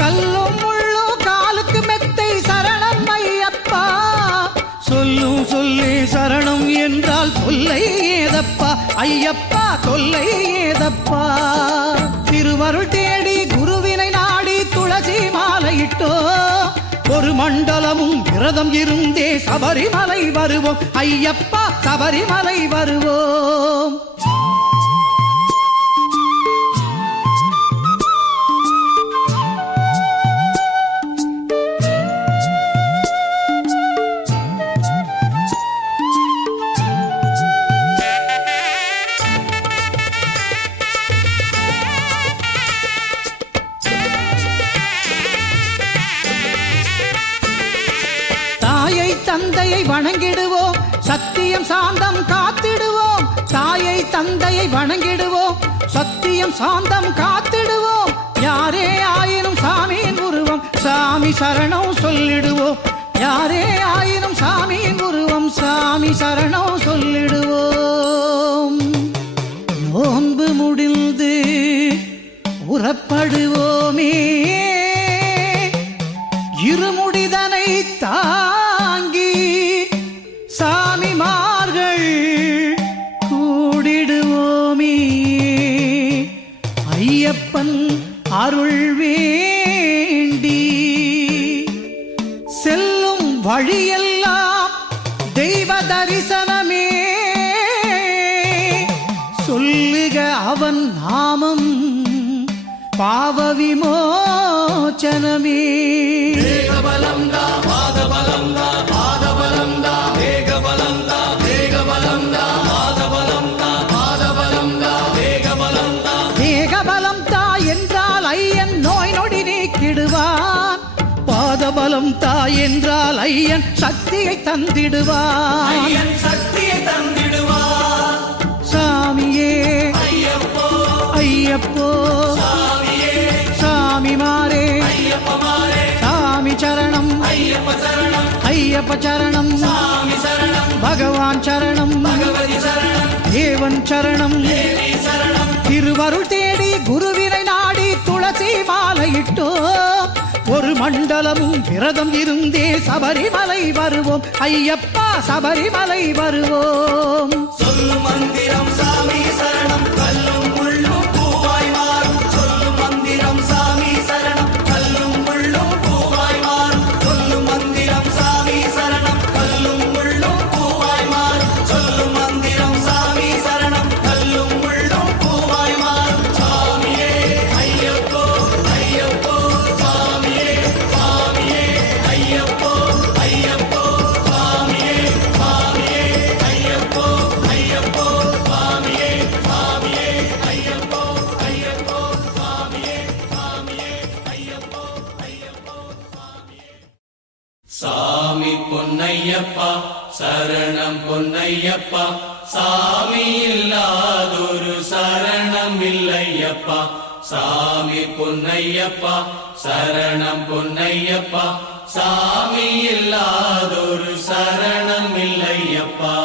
கல்லும் முள்ளும் காலுக்கு மெத்தை சரணம் ஐயப்பா. சொல்லும் சொல்லே சரணம் என்றால் தொல்லை ஏதப்பா ஐயப்பா தொல்லை ஏதப்பா. திருவருள் தேடி குருவினை நாடி துளசி மாலையிட்டோ ஒரு மண்டலமும் விரதம் இருந்தே சபரிமலை வருவோம் ஐயப்பா சபரிமலை வருவோம். தந்தையை வணங்கிடுவோம் சத்தியம் சாந்தம் காத்திடுவோம். தாயை தந்தையை வணங்கிடுவோம் சத்தியம் சாந்தம் காத்திடுவோம். யாரே ஆயினும் சாமியின் உருவம் சாமி சரணம் சொல்லிடுவோம். யாரே ஆயினும் சாமியின் உருவம் சாமி சரணம் சொல்லிடுவோம். நோன்பு முடிந்து உறப்படுவோமே இருமுடிதனை தாங்கி சாமிமார்கள் கூடிடுவோமே. ஐயப்பன் அருள் வேண்டி செல்லும் வழியெல்லாம் தெய்வ தரிசனமே. சொல்லுக அவன் நாமம் பாவ விமோச்சனமே. தேகபலம் தா பாதபலம் தா பாதபலம் தா தேகபலம் தா தேகபலம் தா பாதபலம் தா பாதபலம் தா தேகபலம் தா. தேகபலம் தா என்றால் ஐயன் நோய் நொடி நீக்கிடுவான். பாதபலம் தா என்றால் ஐயன் சக்தியை தந்திடுவான். ஐயன் சக்தியை தந்திடுவார். சாமியே ஐயப்போ ஐயப்போ சாமியே சாமிமாரே ஐயப்பமாரே சாமி சரணம் ஐயப்ப சரணம் ஐயப்ப சரணம் சாமி சரணம் பகவான் சரணம் பகவதி சரணம் தேவன் சரணம் தேவி சரணம். திருவருள் தேடி குருவினை நாடி துளசி மாலையிட்டோ ஒரு மண்டலமும் விரதம் இருந்தே சபரிமலை வருவோம் ஐயப்பா சபரிமலை வருவோம். சொல்லும் மந்திரம் சாமி சரணம் கல்லும் முள்ளும் பூவாய் மாறும். சொல்லும் மந்திரம் சாமி சரணம் கல்லும் முள்ளும் பூவாய் மாறும். சொல்லும் மந்திரம் சாமி சரணம் கல்லும் முள்ளும் பூவாய் மாறும். சொல்லும் மந்திரம் சாமி சரணம் கல்லும் முள்ளும் பூவாய் மாறும். சாமியே ஐயப்போ ஐயப்போ சாமியே சாமியே ஐயப்போ ஐயப்போ சாமியே சாமியே ஐயப்போ ஐயப்போ சாமியே சாமியே ஐயப்போ ஐயப்போ சாமியே சாமியே ஐயப்போ ஐயப்போ சாமியே. சாமி பொன்னையப்பா சரணம் பொன்னையப்பா. சாமி இல்லாதொரு சரணம் இல்லையப்பா சாமி பொன்னையப்பா சரணம் பொன்னையப்பா சாமி இல்லாதொரு சரணம் இல்லையப்பா.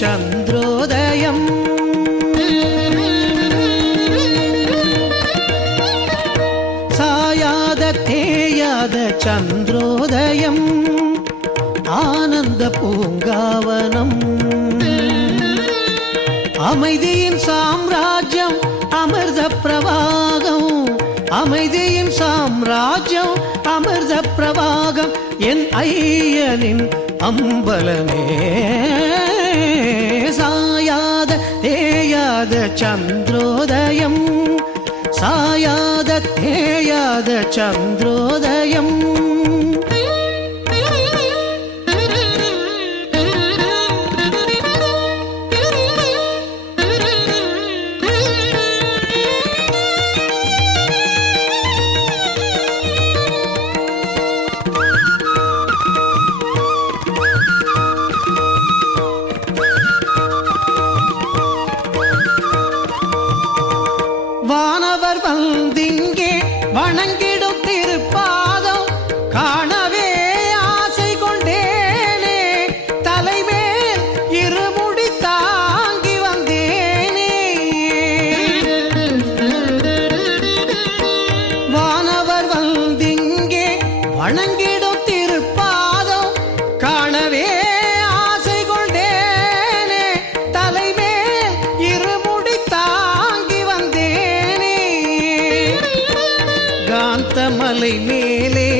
சந்திரோதயம் சாயாத தேயாத சந்திரோதயம் ஆனந்த பூங்காவனம் அமைதியின் சாம்ராஜ்யம் அமிர்த பிரவாகம் அமைதியின் சாம்ராஜ்யம் அமிர்த பிரவாகம் என் ஐயனின் அம்பலமே சாயாத தேயாத சந்திரோதயம் சாயாத தேயாத சந்திரோதயம் வானவர் வந்திங்கே வணங்கிடும் திருப்பாதம் காணவே ஆசை கொண்டேனே தலைமேல் இருமுடி தாங்கி வந்தேனே வானவர் வந்திங்கே வணங்கிடும் திருப்பாதம் காணவே ஆசை கொண்டேனே தலைமேல் இருமுடி தாங்கி வந்தேனே காந்தமலை மேலே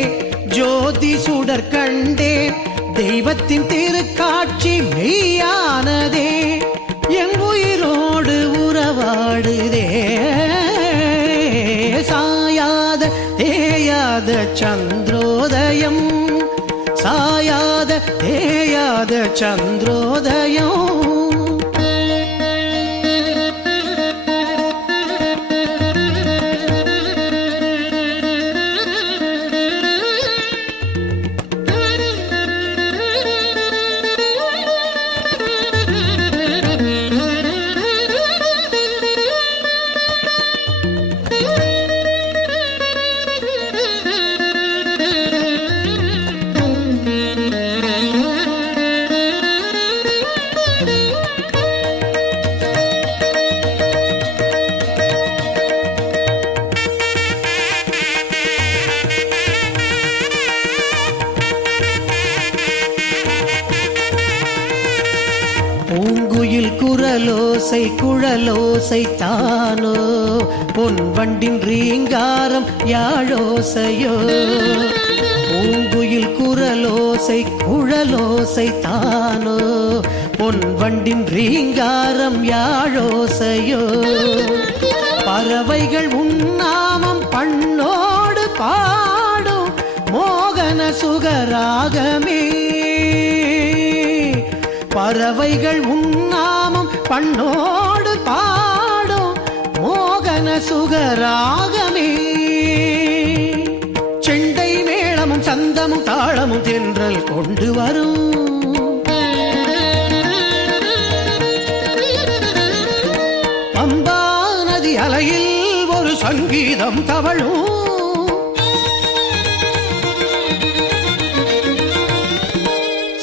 ஜோதி சுடர் கண்டேன் தெய்வத்தின் திருக்காட்சி மெய்யானதே என் உயிரோடு உறவாடுதே சாயாத தேயாத சந்திரோதயம் சாயாத தேயாத சந்திரோதயம் பூங்குயில் குரலோசை குழலோசை தானோ பொன் வண்டின் ரீங்காரம் யாழோசையோ பூங்குயில் குரலோசை குழலோசை தானோ பொன் வண்டின் ரீங்காரம் யாழோசையோ பறவைகள் உன்னாமம் பண்ணோடு பாடும் மோகன சுகராகமே பறவைகள் உன்னாமம் பண்ணோடு பாடும் மோகன சுகராகமே செண்டை மேளமும் சந்தமும் தாளமும் தென்றல் கொண்டு வரும் மேகம் தவழும்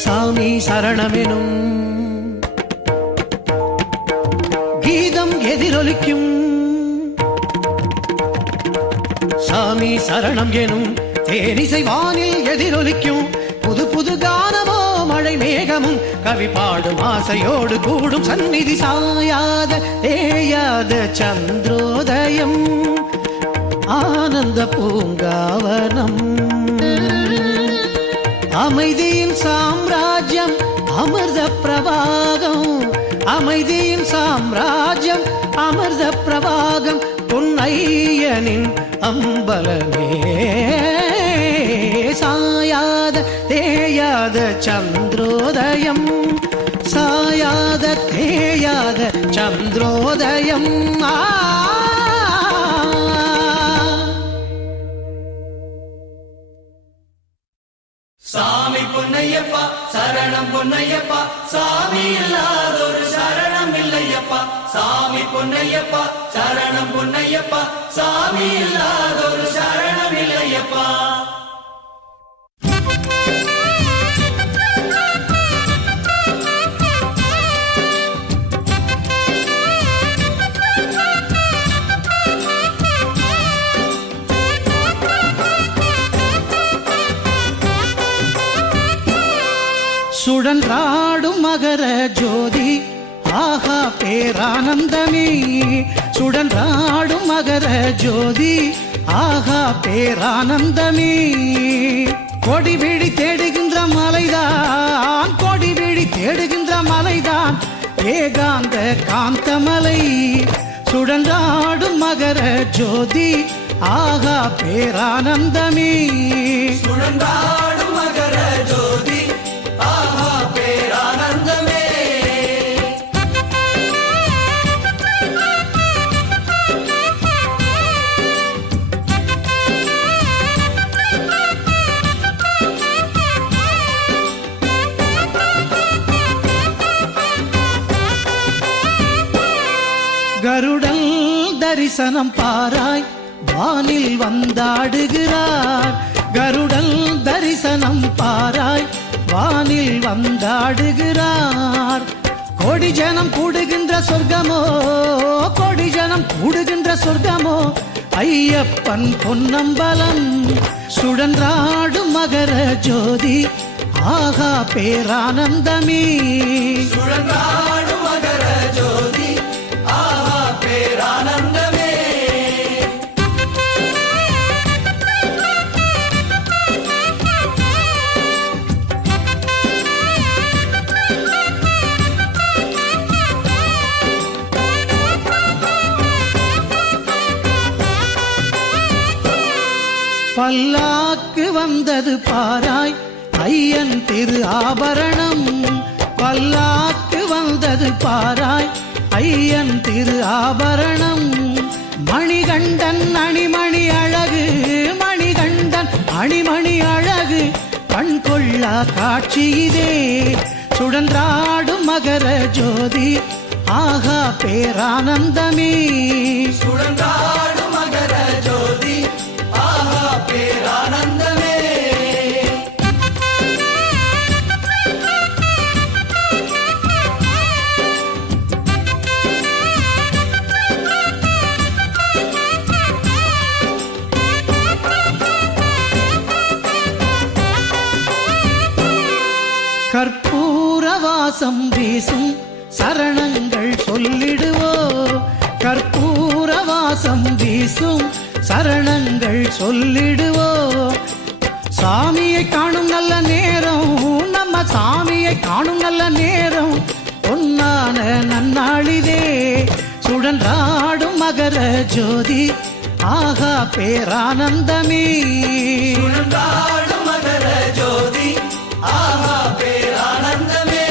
சாமி சரணமெனும் கீதம் எதிரொலிக்கும் சாமி சரணம் எனும் தேனிசை வானில் எதிரொலிக்கும் புது புது கானமோ மழை மேகமும் கவி பாடும் ஆசையோடு கூடும் சந்நிதி சாயாத தேயாத சந்திரோதயம் ஆனந்த பூங்காவனம் அமைதியின் சாம்ராஜ்யம் அமிர்த பிரவாகம் அமைதியின் சாம்ராஜ்யம் அமிர்த பிரவாகம் பொன்னையனின் அம்பலமே சாயாத தேயாத சந்திரோதயம் சாயாத தேயாத சந்திரோதயம் சாமி பொன்னையப்பா சரணம் பொன்னையப்பா சாமி இல்லாதொரு சரணம் இல்லையப்பா சாமி பொன்னையப்பா சரணம் பொன்னையப்பா சாமி இல்லாதொரு சரணம் இல்லையப்பா சுழன்றாடும் மகர ஜோதி ஆஹா பேரானந்தமே சுழன்றாடும் மகர ஜோதி ஆஹா பேரானந்தமே கொடி விழி தேடுகின்ற மலைதான் கொடி விழி தேடுகின்ற மலைதான் ஏகாந்த காந்தமலை சுழன்றாடும் மகர ஜோதி ஆஹா பேரானந்தமே சுழன்றாடும் மகர ஜோதி ஆஹா பேரானந்தமே கருடல் தரிசனம் பாராய் வானில் வந்தாடுகிறார் கருடல் தரிசனம் பாராய் வானில் வந்தாடுகிறார் கோடி ஜனம் கூடுகின்ற சொர்க்கமோ கோடி ஜனம் கூடுகின்ற சொர்க்கமோ ஐயப்பன் பொன்னம்பலம் சுழன்றாடும் மகர ஜோதி ஆகா பேரானந்தமே சுழன்றாடும் மகர ஜோதி ஆஹா பேரானந்தமே பல்லாக்கு வந்தது பாராய் ஐயன் திரு ஆபரணம் பல்லாக்கு வந்தது பாராய் ஐயன் திரு ஆபரணம் மணிகண்டன் அணிமணி அழகு மணிகண்டன் அணிமணி அழகு கண் கொள்ளா காட்சி இதே சுழன்றாடும் மகர ஜோதி ஆகா பேரானந்தமே சுழன்றாடும் மகர ஜோதி ஆஹா பேரானந்தமே கற்பூர வாசம் வீசும் சரணங்கள் சொல்லிடுவோ கற்பூர வாசம் வீசும் சரணங்கள் சொல்லிடுவோ சாமியை காணும் நல்ல நேரம் நம்ம சாமியை காணும் நல்ல நேரம் பொன்னான நன்னாளிதே சுழன்றாடும் மகர ஜோதி ஆகா பேரானந்தமே சுழன்றாடும் மகர ஜோதி ஆஹா பேரானந்தமே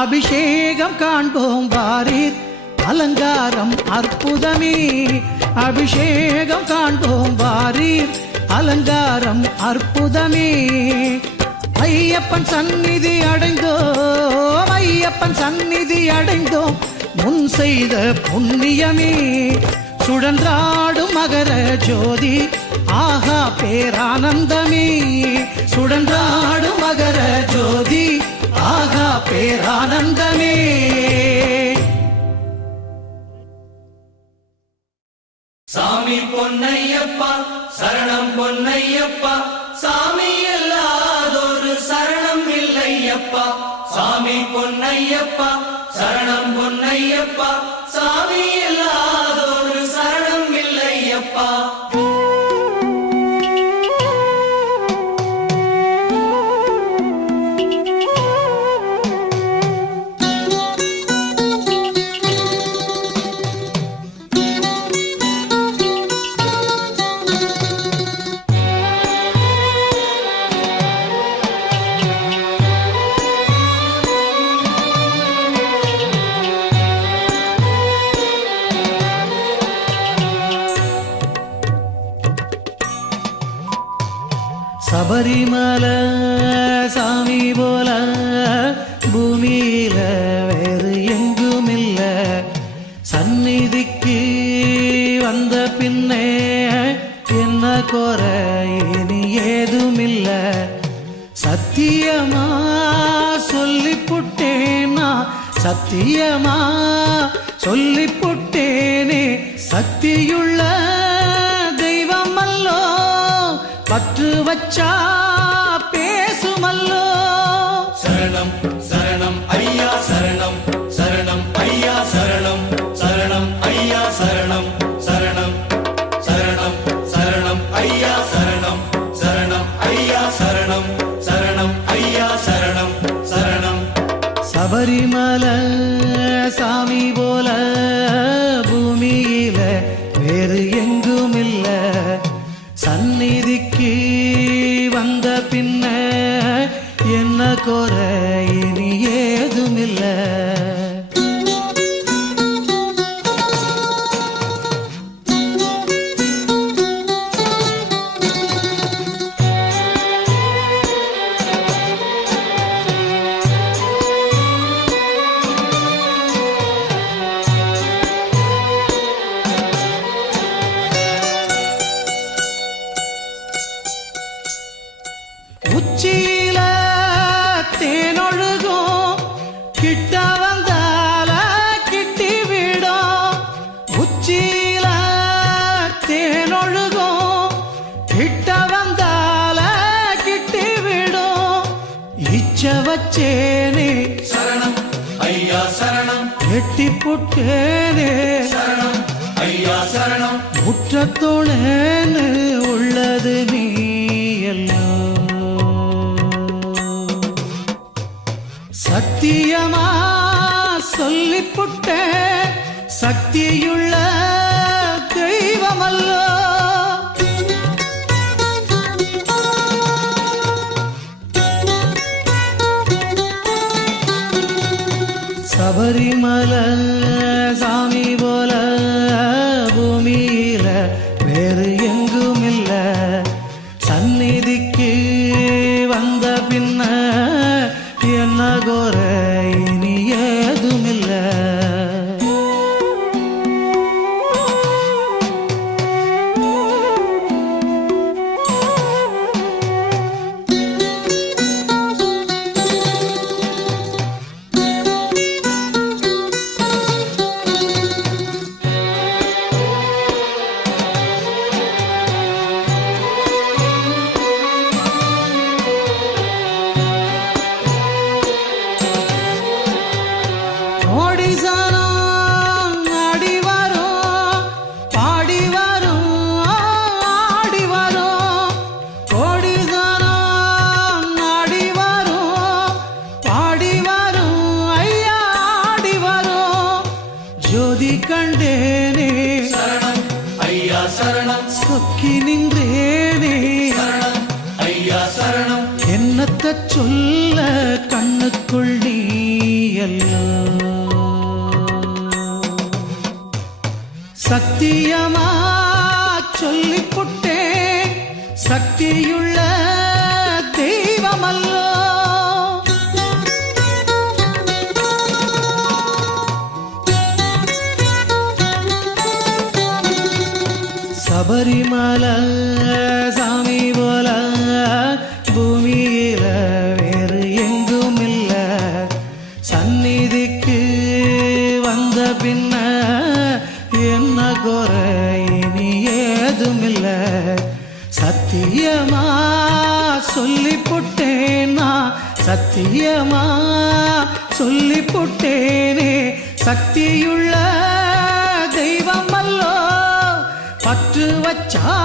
அபிஷேகம் காண்போம் வாரீர் அலங்காரம் அற்புதமே அபிஷேகம் காண்போம் வாரீர் அலங்காரம் அற்புதமே ஐயப்பன் சந்நிதி அடைந்தோம் ஐயப்பன் சந்நிதி அடைந்தோம் முன் செய்த புண்ணியமே சுழன்றாடும் மகர ஜோதி ஆஹா பேரானந்தமே சுழன்றாடும் மகர ஜோதி ஆகா பேரானந்தமே. சாமி பொன்னையப்பா சரணம் பொன்னையப்பா சாமி இல்லாதொரு சரணம் இல்லையப்பா சாமி பொன்னையப்பா சரணம் பொன்னையப்பா சாமி இல்லாதொரு சரணம் இல்லையப்பா. சபரிமலை சாமி போல பூமியில வேறு எங்கும் இல்ல சந்நிதிக்கு வந்த பின்னே என்ன குறை இனி ஏதுமில்ல சத்தியமா சொல்லிப்புட்டேனா சத்தியமா சொல்லிப்புட்டேனே சக்தியுள்ள தெய்வம் அல்லோ பற்று வச்சா பேசுமல்லோ. சரணம் சரணம் ஐயா சரணம் சரணம் ஐயா சரணம் சரணம் ஐயா சரணம் சரணம் சரணம் சரணம் ஐயா சரணம் சரணம் ஐயா சரணம் சரணம் ஐயா சரணம் சரணம். சபரிமலை சாமி போல பூமியில வேறு எங்கும் இல்ல சந்நிதிக்கு வந்த பின்ன என்ன குறை இனி ஏதுமில்ல. உச்சியில தேனொழுகும் கிட்ட வந்தால கிட்டி விடும் உச்சியில தேனொழுகும் கிட்ட வந்தால கிட்டி விடும் இச்ச வச்சேனே சரணம் ஐயா சரணம் எட்டி புட்டேனே சரணம் ஐயா சரணம் முற்றத்தோழேன்னு உள்ளது நீ எல்லோ சத்தியமா சொல்லிப்புட்ட சக்தியுள்ள தெய்வமல்லோ. சபரிமலை சாமி போல பூமியில வேறு எங்கும் இல்ல சந்நிதிக்கு வந்த பின்ன என்ன குறை இனி ஏதுமில்ல. ஜோதி கண்டேனே சரணம் ஐயா சரணம் சொக்கி நின்றேனே சரணம் ஐயா சரணம் என்னத்த சொல்ல கண்ணுக்குள் நீ எல்லோ சத்தியமா சொல்லிப்புட்டேன் சக்தியுள்ள தெய்வமல்லோ. சபரிமலை சாமி போல பூமியில வேறு எங்கும் இல்ல, சந்நிதிக்கு வந்த பின்ன என்ன குறை இனி ஏதுமில்ல. சத்தியமா சொல்லிப்புட்டேனா சத்தியமா சொல்லிப்புட்டேனே சக்தியுள்ள தெய்வம் அல்லோ. பற்று வச்சா